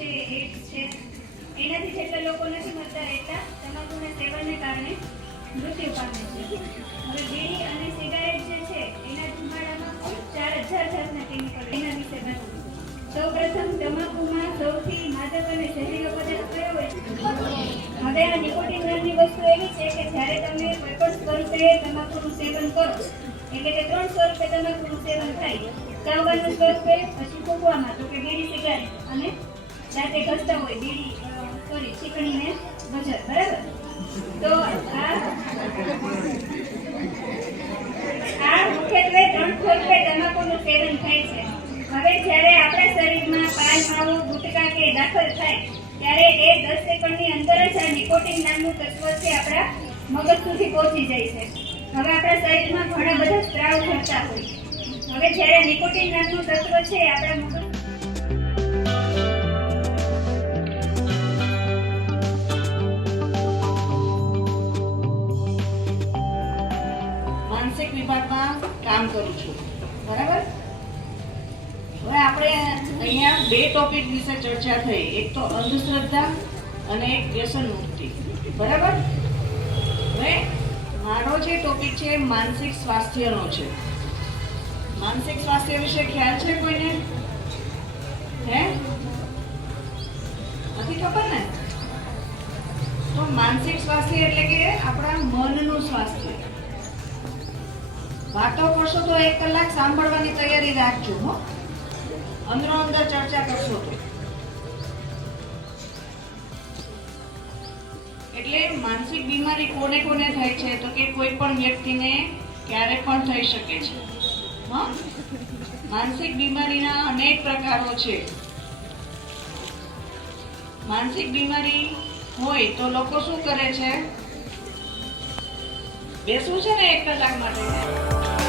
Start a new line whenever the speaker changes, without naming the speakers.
છે એટ છે. એનાથી જેટલા લોકોને નથી મળતા એટલા તમાકુના સેવનને કારણે મૃત્યુ પામે છે. હવે બીડી અને સિગારેટ જે છે, એના ધુમાડામાં કુલ ચાર હજાર જાતના કેમિકલ એના વિશે બનવું સૌ પ્રથમ તમાકુમાં સૌથી માદક અને જહેરીલો પદાર્થ કયો હોય? હવે આ નિકોટિન નામની વસ્તુ એવી છે કે જ્યારે તમે કોઈ કોઈપણ સ્વરૂપે તમાકુનું સેવન કરો, એટલે કે ત્રણ સ્વરૂપે તમાકુનું સેવન થાય ચાવવાનું સ્વરૂપે પછી ફૂંકવા જ્યારે આપણા કે દાખલ થાય, ત્યારે એ દસ સેકન્ડની અંદર જ આ નિકોટિન નામનું તત્વ છે આપણા મગજ સુધી પહોંચી જાય છે. હવે આપણા શરીરમાં ઘણા બધા સ્ત્રાવ થતા હોય. હવે જ્યારે નિકોટિન નામનું તત્વ છે આપણા મગજ
વિભાગમાં કામ કરું છું. બરાબર? હવે આપણે અહીંયા બે ટોપિક વિશે ચર્ચા થઈ. એક તો અંધશ્રદ્ધા અને એક વ્યસન મુક્તિ. બરાબર? હવે મારો જે ટોપિક છે માનસિક સ્વાસ્થ્યનો છે. માનસિક સ્વાસ્થ્ય વિશે ખ્યાલ છે કોઈને? હે? નથી ખબર ને? તો માનસિક સ્વાસ્થ્ય એટલે કે આપણા મનનું સ્વાસ્થ્ય. વાતો કરશો તો એક કલાક સાંભળવાની તૈયારી રાખજો, હો. અંદરો અંદર ચર્ચા કરશો તો. એટલે માનસિક બીમારી કોને કોને થાય છે તો કે કોઈ પણ વ્યક્તિને ક્યારે પણ થઈ શકે છે. હા? માનસિક બીમારીના અનેક પ્રકારો છે. માનસિક બીમારી હોય તો લોકો શું કરે છે? બેસવું છે ને એક કલાક માટે?